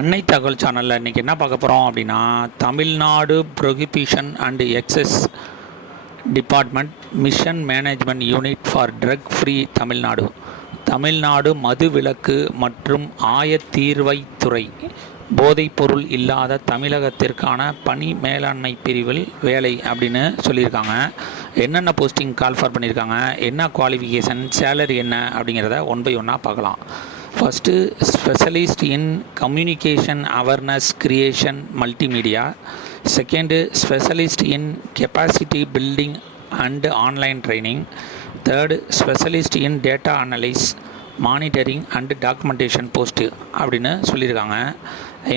அன்னை தகவல் சேனலில் இன்றைக்கி என்ன பார்க்க போகிறோம் அப்படின்னா Tamil Nadu prohibition and excise department mission management unit for drug free Tamil Nadu. Tamil Nadu மது விலக்கு மற்றும் ஆயத்தீர்வைத்துறை போதைப்பொருள் இல்லாத தமிழகத்திற்கான பணி மேலாண்மை பிரிவில் வேலை அப்படின்னு சொல்லியிருக்காங்க. என்னென்ன போஸ்டிங் கால்ஃபர் பண்ணியிருக்காங்க? என்ன குவாலிஃபிகேஷன் சேலரி என்ன? அப்படிங்கிறத ஒன் பை ஒன்னாக பார்க்கலாம். First specialist in communication awareness creation multimedia second specialist in capacity building and online training third specialist in data analyse monitoring and documentation post அப்படின்னு சொல்லியிருக்காங்க.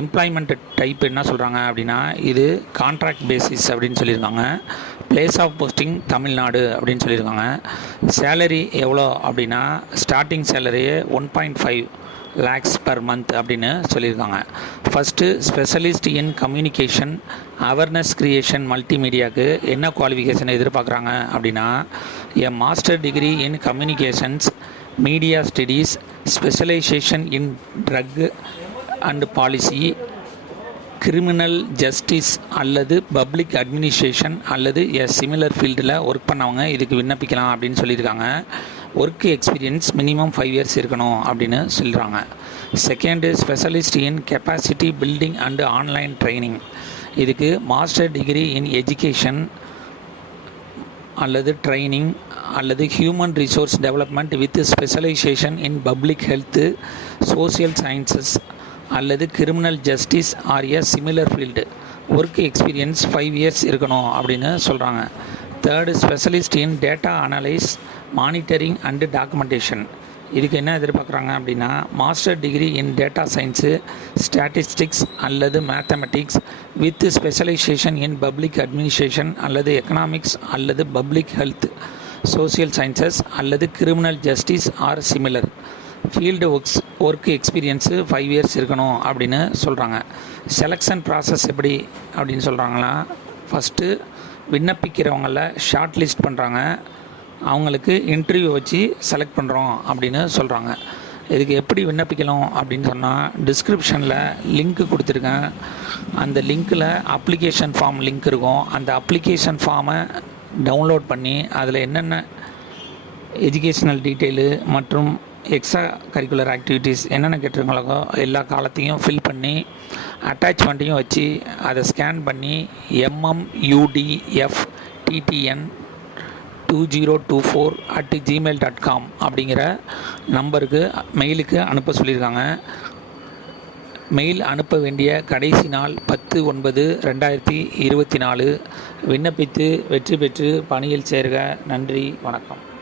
எம்ப்ளாய்மெண்ட் டைப் என்ன சொல்கிறாங்க அப்படின்னா இது கான்ட்ராக்ட் பேசிஸ் அப்படின்னு சொல்லியிருக்காங்க. பிளேஸ் ஆஃப் போஸ்டிங் தமிழ்நாடு அப்படின்னு சொல்லியிருக்காங்க. சேலரி எவ்வளோ அப்படின்னா starting சேலரியே one point five lakhs per month அப்படின்னு சொல்லியிருக்காங்க. First specialist in communication awareness creation மல்டிமீடியாவுக்கு என்ன குவாலிஃபிகேஷன் எதிர்பார்க்குறாங்க அப்படின்னா a master degree in communications media studies specialisation in drug and policy criminal justice அல்லது பப்ளிக் அட்மினிஸ்ட்ரேஷன் அல்லது a similar ஃபீல்டில் work பண்ணவங்க இதுக்கு விண்ணப்பிக்கலாம் அப்படின்னு சொல்லியிருக்காங்க. Work experience minimum five years இருக்கணும் அப்படின்னு சொல்கிறாங்க second specialist in capacity building and online training இதுக்கு மாஸ்டர் டிகிரி இன் எஜுகேஷன் அல்லது ட்ரைனிங் அல்லது human resource development with specialisation in public health social sciences அல்லது criminal justice or a similar field work experience five years இருக்கணும் அப்படின்னு சொல்கிறாங்க third specialist in data analyse monitoring and documentation இதுக்கு என்ன எதிர்பார்க்குறாங்க அப்படின்னா master degree in data science statistics அல்லது mathematics with specialisation in public administration அல்லது எக்கனாமிக்ஸ் அல்லது பப்ளிக் ஹெல்த் சோசியல் சயின்சஸ் அல்லது criminal justice or similar field works work experience five years இருக்கணும் அப்படின்னு சொல்கிறாங்க செலெக்ஷன் ப்ராசஸ் எப்படி அப்படின்னு சொல்கிறாங்களா ஃபஸ்ட்டு விண்ணப்பிக்கிறவங்கள ஷார்ட் லிஸ்ட் பண்ணுறாங்க அவங்களுக்கு இன்டர்வியூ வச்சு செலக்ட் பண்ணுறோம் அப்படின்னு சொல்கிறாங்க இதுக்கு எப்படி விண்ணப்பிக்கலாம் அப்படின்னு சொன்னால் டிஸ்கிரிப்ஷனில் லிங்க்கு கொடுத்துருக்கேன். அந்த லிங்க்கில் அப்ளிகேஷன் ஃபார்ம் லிங்க் இருக்கும். அந்த அப்ளிகேஷன் ஃபார்மை டவுன்லோட் பண்ணி அதில் என்னென்ன எஜுகேஷ்னல் டீட்டெயிலு மற்றும் எக்ஸ்ட்ரா கரிக்குலர் ஆக்டிவிட்டீஸ் என்னென்ன கேட்டிருக்காங்களோ எல்லா காலத்தையும் ஃபில் பண்ணி அட்டாச்மெண்ட்டையும் வச்சு அதை ஸ்கேன் பண்ணி MMUDF DTN two zero two four at Gmail dot com அப்படிங்கிற நம்பருக்கு மெயிலுக்கு அனுப்ப சொல்லியிருக்காங்க. மெயில் அனுப்ப வேண்டிய கடைசி நாள் பத்து ஒன்பது ரெண்டாயிரத்தி இருபத்தி நாலு. விண்ணப்பித்து வெற்றி பெற்று பணியில் சேர்க. நன்றி. வணக்கம்.